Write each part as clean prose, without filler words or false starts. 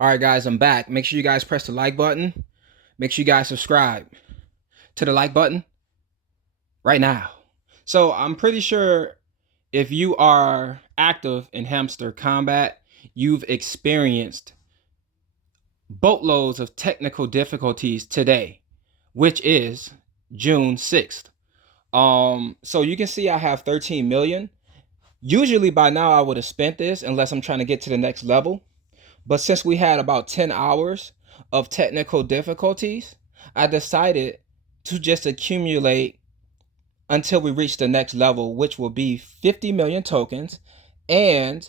All right, guys, I'm back. Make sure you guys press the like button. Make sure you guys subscribe to the like button right now. So I'm pretty sure if you are active in Hamster Combat, you've experienced boatloads of technical difficulties today, which is June 6th. So you can see I have 13 million. Usually by now I would have spent this unless I'm trying to get to the next level. But since we had about 10 hours of technical difficulties, I decided to just accumulate until we reach the next level, which will be 50 million tokens. And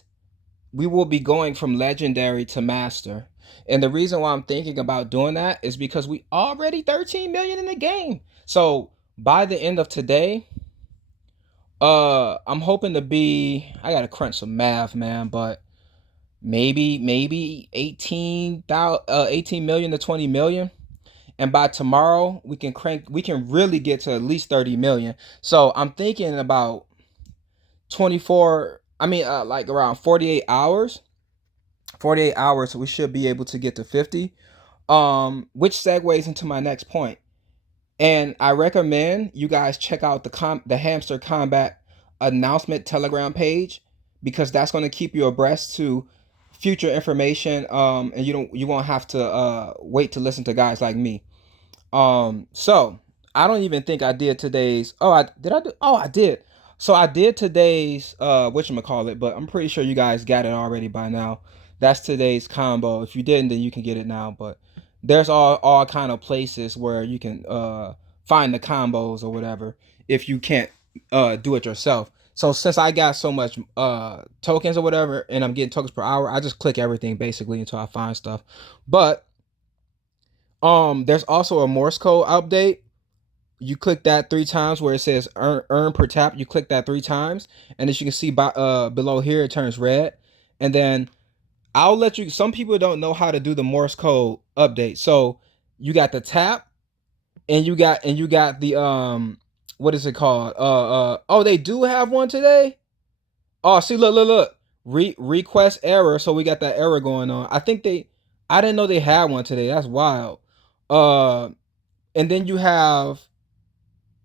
we will be going from legendary to master. And the reason why I'm thinking about doing that is because we already 13 million in the game. So by the end of today, I'm hoping to be, I gotta crunch some math, man, but maybe 18 million to 20 million, and by tomorrow we can really get to at least 30 million. So I'm thinking about 24, like around 48 hours. 48 hours we should be able to get to 50, which segues into my next point. And I recommend you guys check out the Hamster Combat announcement Telegram page, because that's going to keep you abreast to future information. And you won't have to wait to listen to guys like me. So I don't even think I did today's. Oh, I did. I did. So I did today's whatchamacallit, but I'm pretty sure you guys got it already by now. That's today's combo. If you didn't, then you can get it now. But there's all kind of places where you can find the combos or whatever if you can't do it yourself. So since I got so much tokens or whatever, and I'm getting tokens per hour, I just click everything basically until I find stuff. But there's also a Morse code update. You click that 3 times where it says earn per tap. You click that 3 times, and as you can see below here, it turns red. And then I'll let you. Some people don't know how to do the Morse code update. So you got the tap, and you got the what is it called? Oh, they do have one today. Oh, see, look. Request error. So we got that error going on. I didn't know they had one today. That's wild. Uh, and then you have,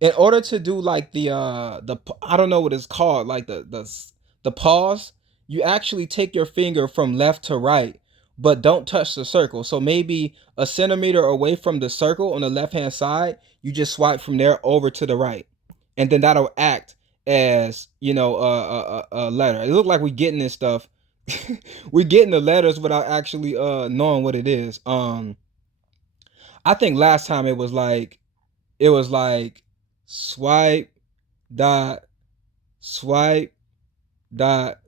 in order to do like the I don't know what it's called, like the pause. You actually take your finger from left to right, but don't touch the circle. So maybe a centimeter away from the circle on the left hand side, you just swipe from there over to the right, and then that'll act as a letter. It look like we getting this stuff. We're getting the letters without actually knowing what it is. I think last time it was like swipe dot swipe dot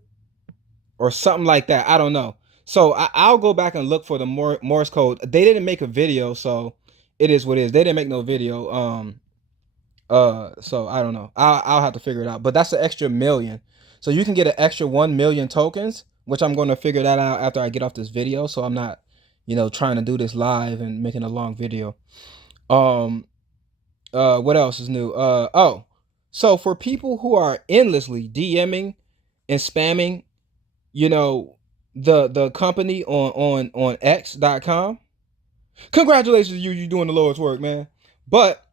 or something like that. I don't know. So I'll go back and look for the Morse code. They didn't make a video, so it is what it is. They didn't make no video. So I don't know. I'll have to figure it out. But that's an extra million. So you can get an extra 1 million tokens, which I'm going to figure that out after I get off this video. So I'm not, trying to do this live and making a long video. Um, what else is new? So for people who are endlessly DMing and spamming, you know, the company on X.com, congratulations, you doing the Lord's work, man. But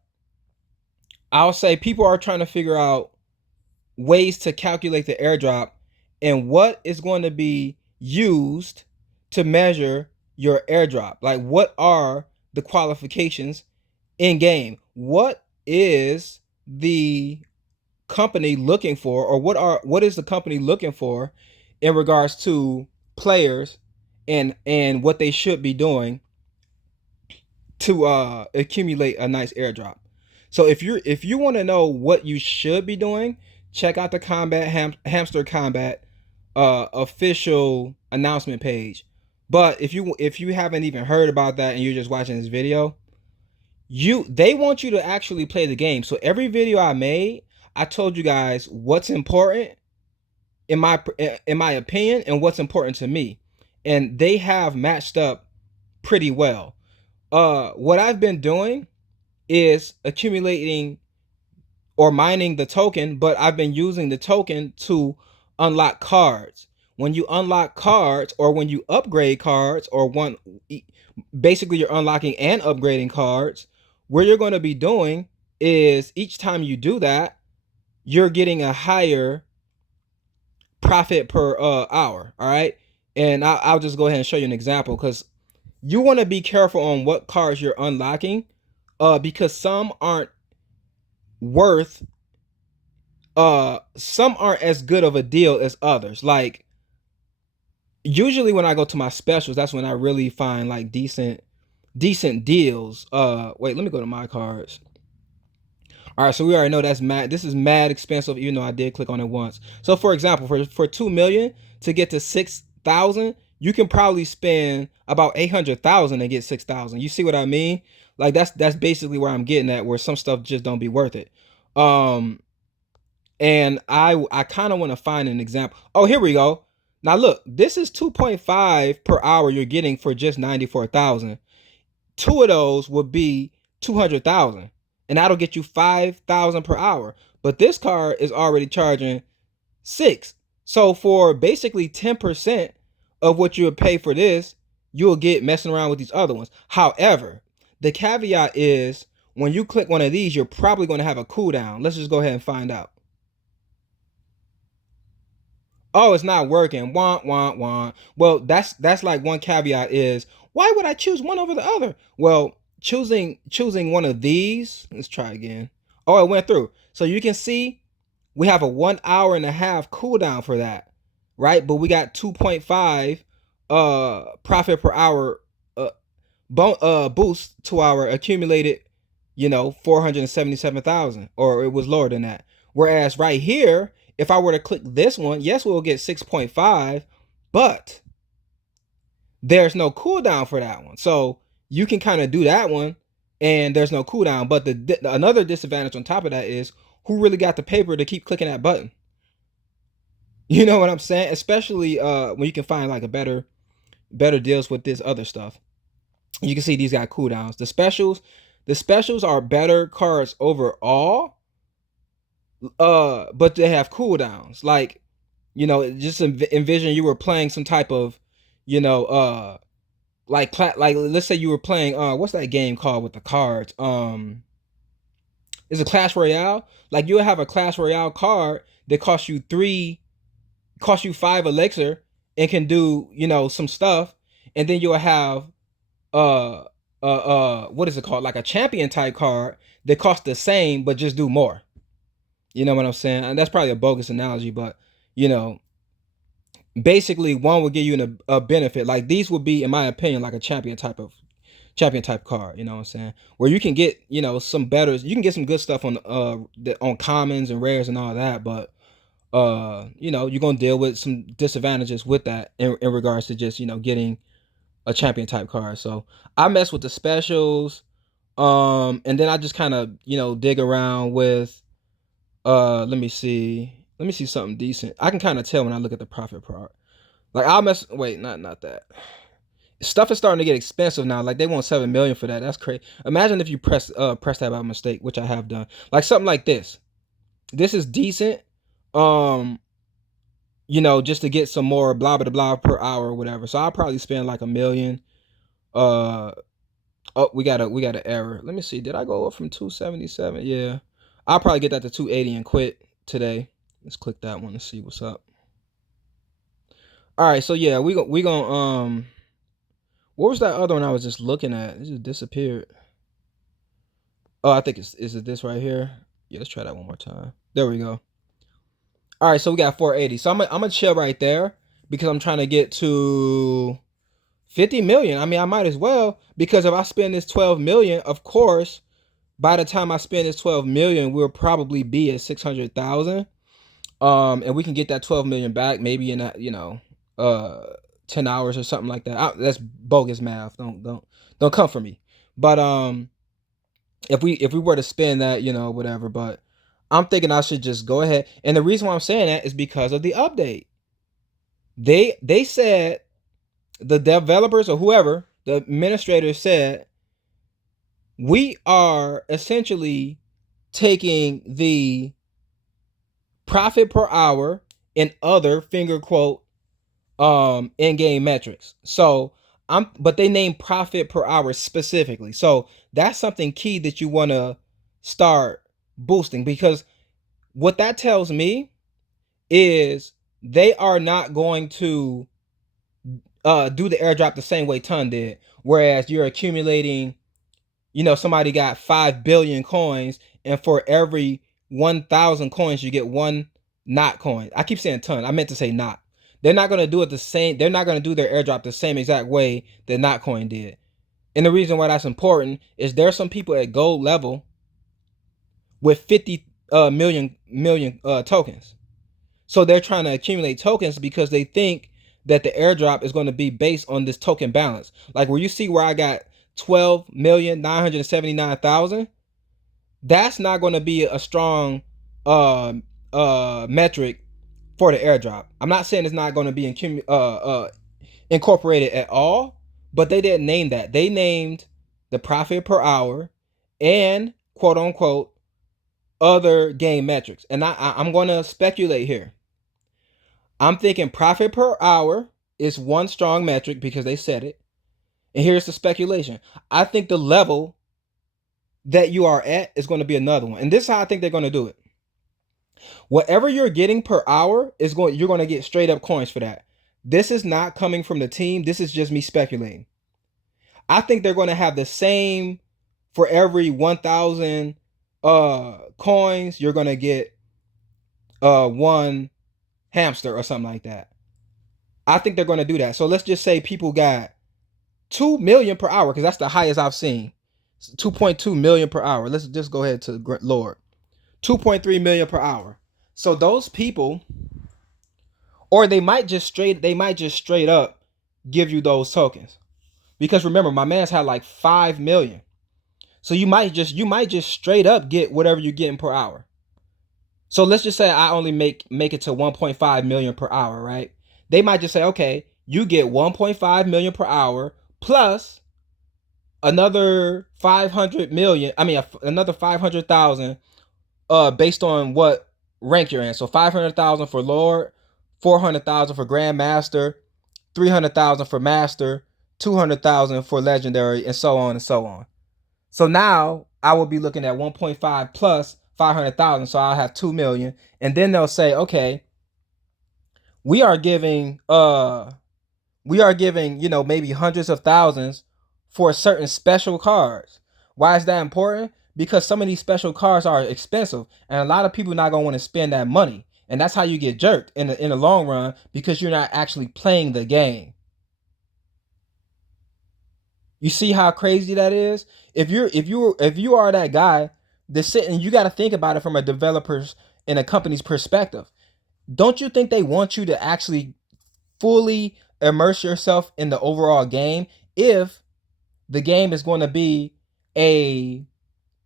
I'll say people are trying to figure out ways to calculate the airdrop and what is going to be used to measure your airdrop. Like, what are the qualifications in game? What is the company looking for, or what is the company looking for in regards to players and what they should be doing to accumulate a nice airdrop? So if you want to know what you should be doing, check out the Hamster Combat official announcement page. But if you haven't even heard about that and you're just watching this video, they want you to actually play the game. So every video I made, I told you guys what's important in my opinion and what's important to me, and they have matched up pretty well. What I've been doing is accumulating or mining the token, but I've been using the token to unlock cards, when you unlock cards or when you upgrade cards or basically you're unlocking and upgrading cards, what you're going to be doing is each time you do that, you're getting a higher profit per hour. All right. And I'll just go ahead and show you an example because you want to be careful on what cards you're unlocking because worth some aren't as good of a deal as others. Like usually when I go to my specials, that's when I really find like decent deals. Wait, let me go to my cards. All right, so we already know that's mad. This is mad expensive, even though I did click on it once. So, for example, for 2 million to get to 6,000, you can probably spend about 800,000 and get 6,000. You see what I mean? Like that's basically where I'm getting at, where some stuff just don't be worth it. Um, and I kind of want to find an example. Oh, here we go. Now look, this is 2.5 per hour you're getting for just 94,000. Two of those would be 200,000, and that'll get you 5,000 per hour. But this car is already charging 6. So for basically 10% of what you would pay for this, you'll get messing around with these other ones. However, the caveat is when you click one of these, you're probably going to have a cooldown. Let's just go ahead and find out. Oh, it's not working. Want, want, want. Well, that's like one caveat is why would I choose one over the other? Well, choosing one of these. Let's try again. Oh, it went through. So you can see we have a 1 hour and a half cooldown for that, right? But we got 2.5 profit per hour boost to our accumulated, 477,000, or it was lower than that. Whereas right here, if I were to click this one, yes, we'll get 6.5, but there's no cooldown for that one. So you can kind of do that one and there's no cooldown. But another disadvantage on top of that is who really got the paper to keep clicking that button? You know what I'm saying? Especially when you can find like a better deals with this other stuff. You can see these got cooldowns. The specials are better cards overall, but they have cooldowns. Like, just envision you were playing some type of, like let's say you were playing what's that game called with the cards? It's a Clash Royale. Like you'll have a Clash Royale card that costs you 5 elixir and can do, some stuff, and then you'll have what is it called? Like a champion type card that costs the same but just do more. You know what I'm saying? And that's probably a bogus analogy, but you know, basically one will give you a benefit. Like these would be, in my opinion, like a champion type card. You know what I'm saying? Where you can get, you can get some good stuff on commons and rares and all that, but you're gonna deal with some disadvantages with that in regards to just, getting a champion type card. So I mess with the specials. And then I just kind of, dig around with let me see something decent. I can kind of tell when I look at the profit part. Like I'll mess wait, not that. Stuff is starting to get expensive now. Like they want 7 million for that. That's crazy. Imagine if you press that by mistake, which I have done. Like something like this. This is decent. Um, just to get some more blah blah blah per hour or whatever. So I'll probably spend like 1 million. Uh oh, we got an error. Let me see. Did I go up from 277? Yeah. I'll probably get that to 280 and quit today. Let's click that one and see what's up. All right, so yeah, we gonna what was that other one I was just looking at? It just disappeared. Oh, I think is it this right here? Yeah, let's try that one more time. There we go. All right, so we got 480. So I'm gonna chill right there because I'm trying to get to 50 million. I mean, I might as well, because if I spend this 12 million, of course, by the time I spend this 12 million, we'll probably be at 600,000. And we can get that 12 million back maybe in that, 10 hours or something like that. That's bogus math. Don't come for me. But if we were to spend that, whatever, but I'm thinking I should just go ahead. And the reason why I'm saying that is because of the update. They said, the developers or whoever, the administrators said, we are essentially taking the profit per hour and other finger quote in-game metrics. So but they name profit per hour specifically. So that's something key that you want to start boosting, because what that tells me is they are not going to do the airdrop the same way Ton did, whereas you're accumulating, somebody got 5 billion coins, and for every 1,000 coins you get one not coin. I keep saying Ton, I meant to say not. They're not going to do it the same. They're not going to do their airdrop the same exact way that not coin did. And the reason why that's important is there's some people at gold level with 50 million tokens. So they're trying to accumulate tokens because they think that the airdrop is going to be based on this token balance. Like where you see where I got 12,979,000, that's not going to be a strong metric for the airdrop. I'm not saying it's not going to be incorporated at all, but they didn't name that. They named the profit per hour and quote unquote other game metrics. And I'm going to speculate here. I'm thinking profit per hour is one strong metric because they said it. And here's the speculation. I think the level that you are at is going to be another one. And this is how I think they're going to do it. Whatever you're getting per hour you're going to get straight up coins for that. This is not coming from the team. This is just me speculating. I think they're going to have the same for every 1,000 coins, you're going to get one hamster or something like that. I think they're going to do that. So let's just say people got 2 million per hour, because that's the highest I've seen. 2.2 million per hour. Let's just go ahead to Lord. 2.3 million per hour. So those people, or they might just straight up give you those tokens. Because remember, my man's had like 5 million. So you might just straight up get whatever you're getting per hour. So let's just say I only make it to 1.5 million per hour, right? They might just say, okay, you get 1.5 million per hour plus another 500 million. I mean, another 500,000 based on what rank you're in. So 500,000 for Lord, 400,000 for Grandmaster, 300,000 for Master, 200,000 for Legendary, and so on and so on. So now I will be looking at 1.5 plus 500,000, so I'll have 2 million, and then they'll say, okay, we are giving maybe hundreds of thousands for certain special cards. Why is that important? Because some of these special cards are expensive, and a lot of people are not gonna want to spend that money, and that's how you get jerked in the long run, because you're not actually playing the game. You see how crazy that is? If you are that guy that's sitting, you got to think about it from a developer's and a company's perspective. Don't you think they want you to actually fully immerse yourself in the overall game if the game is going to be a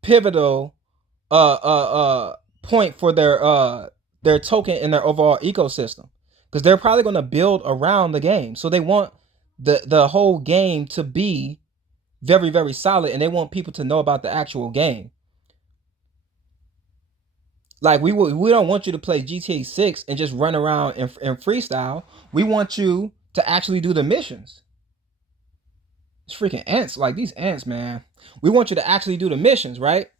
pivotal point for their token in their overall ecosystem? Because they're probably going to build around the game. So they want the whole game to be very, very solid, and they want people to know about the actual game. Like we don't want you to play GTA 6 and just run around and freestyle. We want you to actually do the missions. It's freaking ants, like these ants, man. We want you to actually do the missions, right?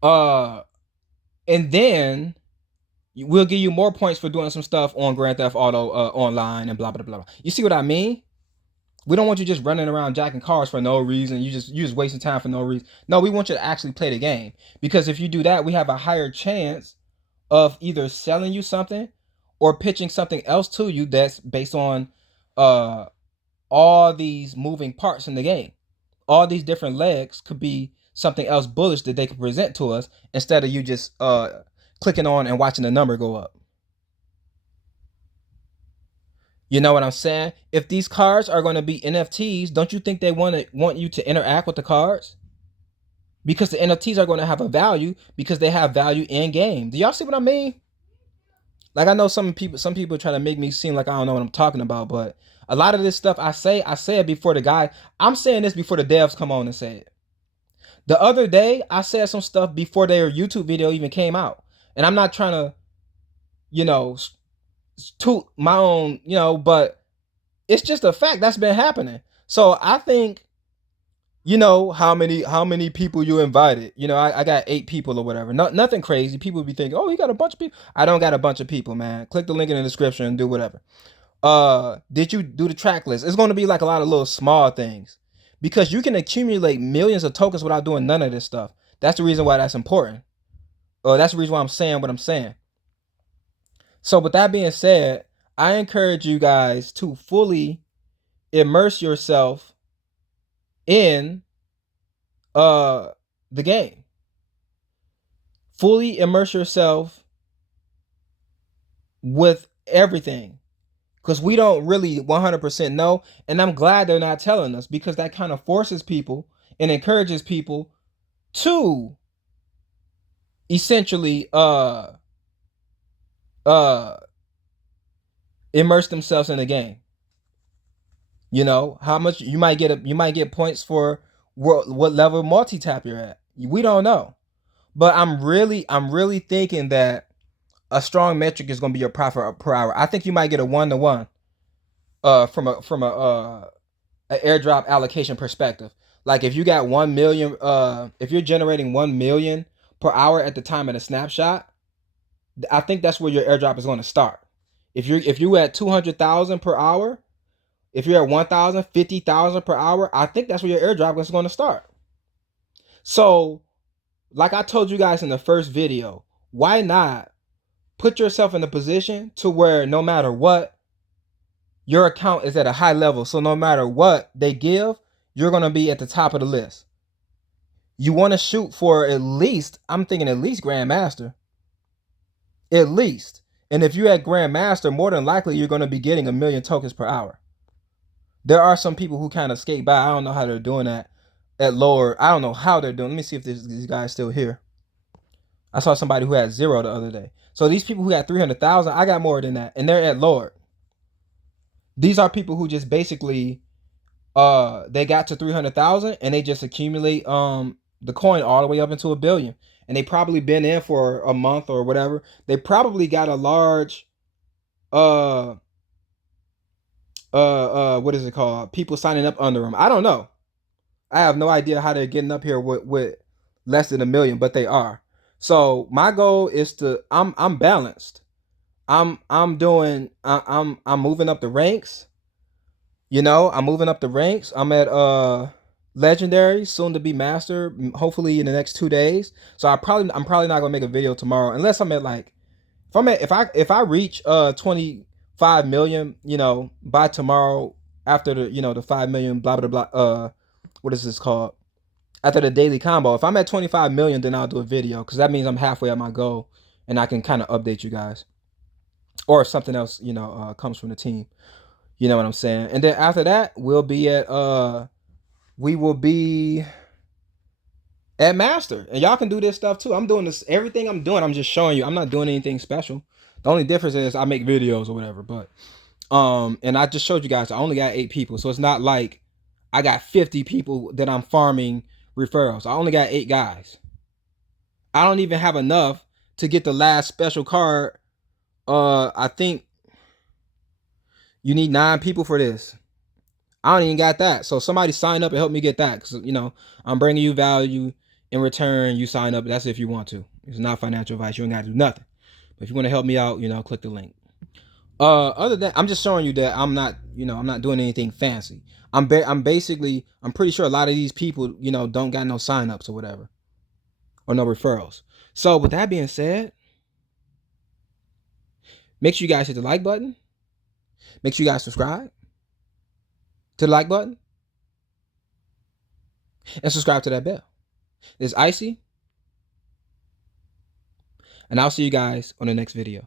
And then we'll give you more points for doing some stuff on Grand Theft Auto online and blah blah blah. You see what I mean? We don't want you just running around jacking cars for no reason. You just wasting time for no reason. No, we want you to actually play the game, because if you do that, we have a higher chance of either selling you something or pitching something else to you that's based on all these moving parts in the game. All these different legs could be something else bullish that they could present to us, instead of you just clicking on and watching the number go up. You know what I'm saying? If these cards are going to be NFTs, don't you think they want you to interact with the cards? Because the NFTs are going to have a value, because they have value in game. Do y'all see what I mean? Like, I know some people try to make me seem like I don't know what I'm talking about, but a lot of this stuff I say it before the guy. I'm saying this before the devs come on and say it. The other day, I said some stuff before their YouTube video even came out, and I'm not trying to, you know, to my own, but it's just a fact that's been happening. So I think, how many people you invited. I got 8 people or whatever. Nothing crazy. People be thinking, oh, he got a bunch of people. I don't got a bunch of people, man. Click the link in the description and do whatever. Did you do the track list? It's going to be like a lot of little small things, because you can accumulate millions of tokens without doing none of this stuff. That's the reason why that's important. That's the reason why I'm saying what I'm saying. So with that being said, I encourage you guys to fully immerse yourself in the game. Fully immerse yourself with everything, because we don't really 100% know, and I'm glad they're not telling us, because that kind of forces people and encourages people to essentially uh immerse themselves in the game. How much you might get points for what level multi tap you're at. We don't know. But I'm really thinking that a strong metric is going to be your profit per hour. I think you might get a 1-to-1 from a airdrop allocation perspective. Like if you got 1 million, if you're generating 1 million per hour at the time of the snapshot, I think that's where your airdrop is going to start. If you're at 200,000 per hour, if you're at 1,000, 50,000 per hour, I think that's where your airdrop is going to start. So, like I told you guys in the first video, why not put yourself in a position to where no matter what, your account is at a high level. So no matter what they give, you're going to be at the top of the list. You want to shoot for at least, I'm thinking at least Grandmaster. At least. And if you're at Grandmaster, more than likely you're going to be getting 1 million tokens per hour. There are some people who kind of skate by. I don't know how they're doing that at lower. I don't know how they're doing. Let me see if these guys still here. I saw somebody who had 0 the other day. So these people who had 300,000, I got more than that, and they're at lower. These are people who just basically they got to 300,000 and they just accumulate the coin all the way up into 1 billion. And they probably been in for a month or whatever. They probably got a large what is it called? People signing up under them. I don't know. I have no idea how they're getting up here with less than 1 million, but they are. So my goal is I'm balanced. I'm moving up the ranks. I'm moving up the ranks. I'm at legendary, soon to be master, hopefully in the next 2 days. So I'm probably not gonna make a video tomorrow unless I'm at like if I reach 25 million, by tomorrow, after the 5 million blah blah blah, what is this called? After the daily combo. If I'm at 25 million, then I'll do a video, because that means I'm halfway at my goal and I can kind of update you guys. Or if something else, comes from the team. You know what I'm saying? And then after that, we will be at master. And y'all can do this stuff too. I'm doing this, everything I'm doing, I'm just showing you. I'm not doing anything special. The only difference is I make videos or whatever. But and I just showed you guys I only got 8 people. So it's not like I got 50 people that I'm farming referrals. I only got 8 guys. I don't even have enough to get the last special card. I think you need 9 people for this. I don't even got that. So somebody sign up and help me get that. Because, I'm bringing you value. In return, you sign up. That's if you want to. It's not financial advice. You ain't got to do nothing. But if you want to help me out, click the link. Other than I'm just showing you that I'm not doing anything fancy. I'm pretty sure a lot of these people, don't got no signups or whatever. Or no referrals. So with that being said, make sure you guys hit the like button. Make sure you guys subscribe to the like button. And subscribe to that bell. This is Icy. And I'll see you guys on the next video.